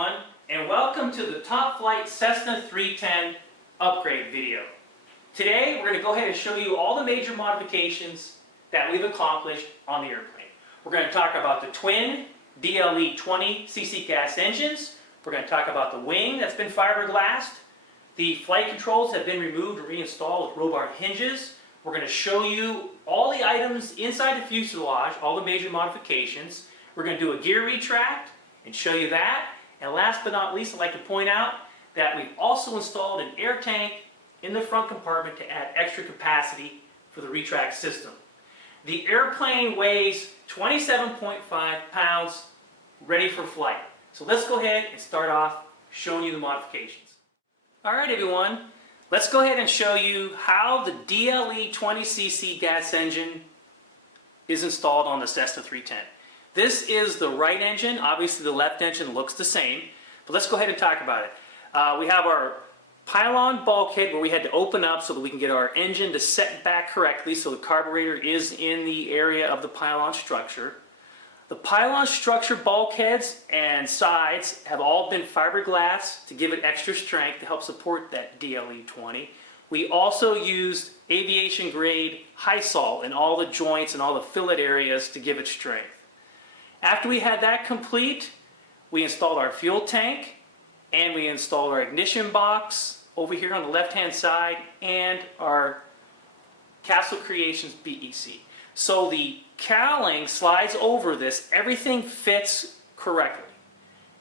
everyone, and welcome to the Top Flite Cessna 310 upgrade video. Today we're going to go ahead and show you all the major modifications that we've accomplished on the airplane. We're going to talk about the twin DLE 20cc gas engines. We're going to talk about the wing that's been fiberglassed. The flight controls have been removed and reinstalled with Robart hinges. We're going to show you all the items inside the fuselage, all the major modifications. We're going to do a gear retract and show you that. And last but not least, I'd like to point out that we've also installed an air tank in the front compartment to add extra capacity for the retract system. The airplane weighs 27.5 pounds, ready for flight. So let's go ahead and start off showing you the modifications. Alright everyone, let's go ahead and show you how the DLE 20cc gas engine is installed on the Cessna 310. This is the right engine. Obviously the left engine looks the same, but let's go ahead and talk about it. We have our pylon bulkhead where we had to open up so that we can get our engine to set back correctly so the carburetor is in the area of the pylon structure. The pylon structure bulkheads and sides have all been fiberglass to give it extra strength to help support that DLE 20. We also used aviation grade high salt in all the joints and all the fillet areas to give it strength. After we had that complete, we installed our fuel tank and we installed our ignition box over here on the left hand side and our Castle Creations BEC. So the cowling slides over this, everything fits correctly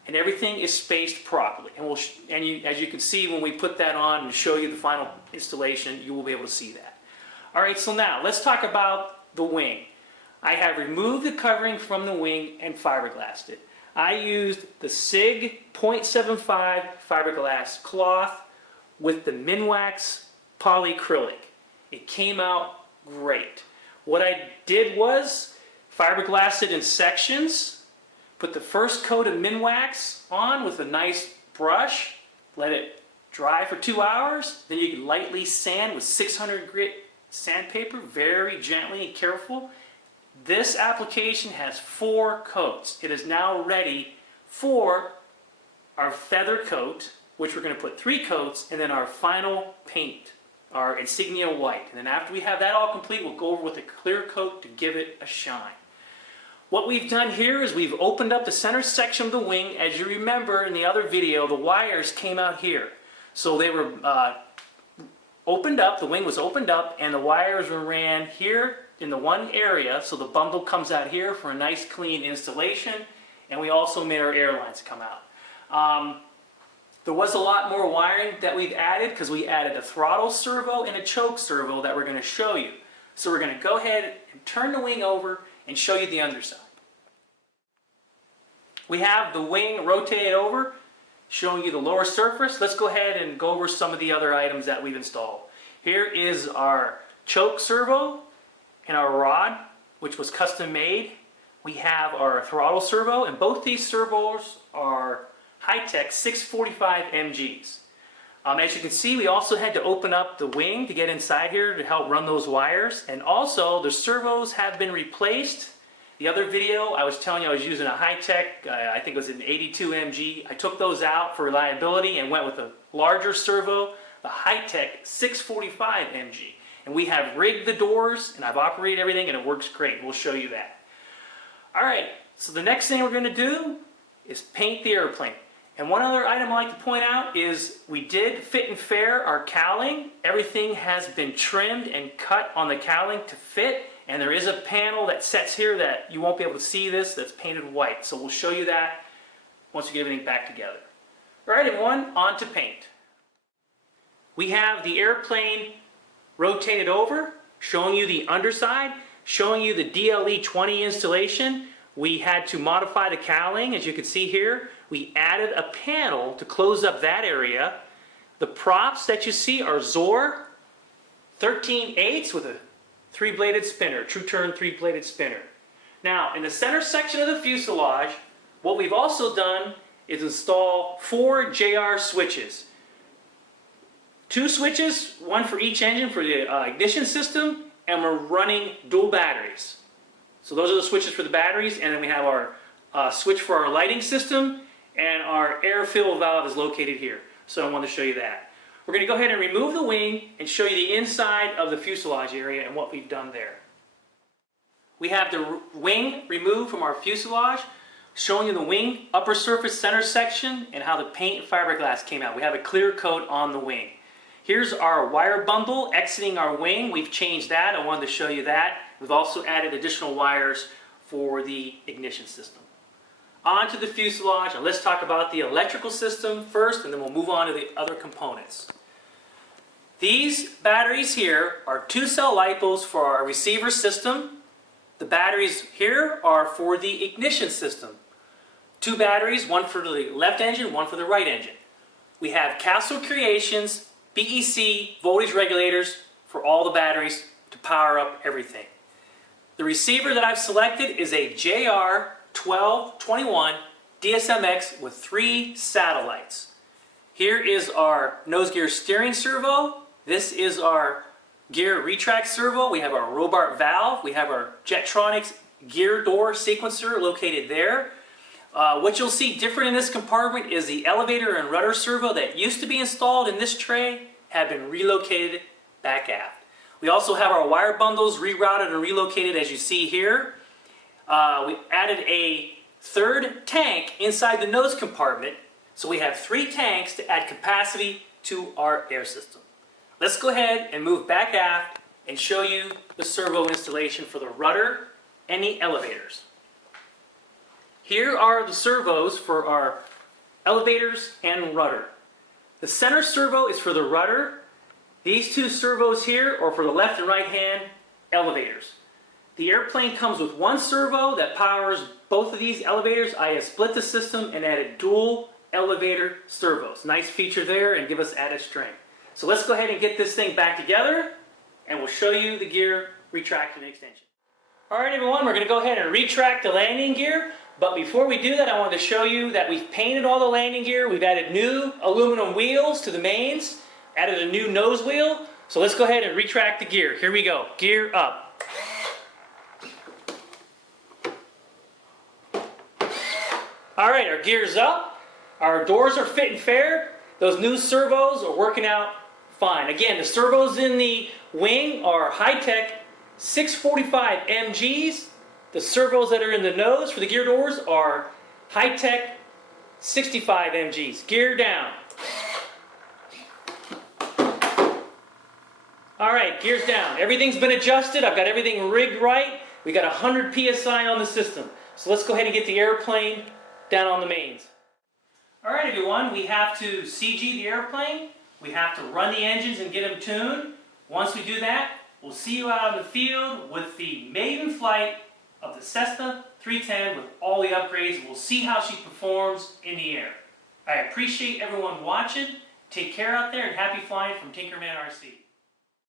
and everything is spaced properly. And as you can see when we put that on and show you the final installation, you will be able to see that. Alright, so now let's talk about the wing. I have removed the covering from the wing and fiberglassed it. I used the SIG 0.75 fiberglass cloth with the Minwax polyacrylic. It came out great. What I did was fiberglass it in sections, put the first coat of Minwax on with a nice brush, let it dry for 2 hours, then you can lightly sand with 600 grit sandpaper, very gently and careful. This application has 4 coats. It is now ready for our feather coat, which we're going to put 3 coats, and then our final paint, our insignia white. And then after we have that all complete, we'll go over with a clear coat to give it a shine. What we've done here is we've opened up the center section of the wing. As you remember in the other video, the wires came out here. So they were opened up, the wing was opened up, and the wires were ran here in the one area, so the bundle comes out here for a nice clean installation, and we also made our air lines come out. There was a lot more wiring that we've added because we added a throttle servo and a choke servo that we're going to show you. So we're going to go ahead and turn the wing over and show you the underside. We have the wing rotated over, showing you the lower surface. Let's go ahead and go over some of the other items that we've installed. Here is our choke servo and our rod, which was custom made. We have our throttle servo, and both these servos are high-tech 645 MGs. As you can see, we also had to open up the wing to get inside here to help run those wires, and also the servos have been replaced. The other video I was telling you I was using a high-tech, I think it was an 82 MG. I took those out for reliability and went with a larger servo, the high-tech 645 MG. And we have rigged the doors and I've operated everything and it works great. We'll show you that. Alright, so the next thing we're going to do is paint the airplane. And one other item I'd like to point out is we did fit and fair our cowling. Everything has been trimmed and cut on the cowling to fit, and there is a panel that sets here that you won't be able to see this that's painted white. So we'll show you that once we get everything back together. Alright everyone, on to paint. We have the airplane rotated over, showing you the underside, showing you the DLE 20 installation. We had to modify the cowling, as you can see here. We added a panel to close up that area. The props that you see are Zor 13/8 with a 3-bladed spinner, true turn 3-bladed spinner. Now, in the center section of the fuselage, what we've also done is install 4 JR switches. 2 switches, one for each engine for the ignition system, and we're running dual batteries. So those are the switches for the batteries, and then we have our switch for our lighting system, and our air fill valve is located here. So I wanted to show you that. We're going to go ahead and remove the wing and show you the inside of the fuselage area and what we've done there. We have the wing removed from our fuselage, showing you the wing upper surface center section and how the paint and fiberglass came out. We have a clear coat on the wing. Here's our wire bundle exiting our wing. We've changed that. I wanted to show you that. We've also added additional wires for the ignition system. On to the fuselage, and let's talk about the electrical system first, and then we'll move on to the other components. These batteries here are 2-cell LiPos for our receiver system. The batteries here are for the ignition system. 2 batteries, one for the left engine, one for the right engine. We have Castle Creations BEC voltage regulators for all the batteries to power up everything. The receiver that I've selected is a JR1221 DSMX with 3 satellites. Here is our nose gear steering servo. This is our gear retract servo. We have our Robart valve. We have our Jetronics gear door sequencer located there. What you'll see different in this compartment is the elevator and rudder servo that used to be installed in this tray have been relocated back aft. We also have our wire bundles rerouted and relocated as you see here. We added a 3rd tank inside the nose compartment, so we have 3 tanks to add capacity to our air system. Let's go ahead and move back aft and show you the servo installation for the rudder and the elevators. Here are the servos for our elevators and rudder. The center servo is for the rudder. These 2 servos here are for the left and right hand elevators. The airplane comes with 1 servo that powers both of these elevators. I have split the system and added dual elevator servos. Nice feature there and give us added strength. So let's go ahead and get this thing back together and we'll show you the gear retraction and extension. Alright everyone, we're going to go ahead and retract the landing gear. But before we do that, I wanted to show you that we've painted all the landing gear. We've added new aluminum wheels to the mains, added a new nose wheel. So let's go ahead and retract the gear. Here we go. Gear up. All right, our gear's up. Our doors are fit and fair. Those new servos are working out fine. Again, the servos in the wing are high-tech 645 MGs. The servos that are in the nose for the gear doors are high-tech 65 MGs. Gear down. Alright, gear's down. Everything's been adjusted. I've got everything rigged right. We got 100 PSI on the system. So let's go ahead and get the airplane down on the mains. Alright everyone, we have to CG the airplane. We have to run the engines and get them tuned. Once we do that, we'll see you out in the field with the maiden flight of the Cessna 310 with all the upgrades. We'll see how she performs in the air. I appreciate everyone watching. Take care out there and happy flying from TinkerManRC.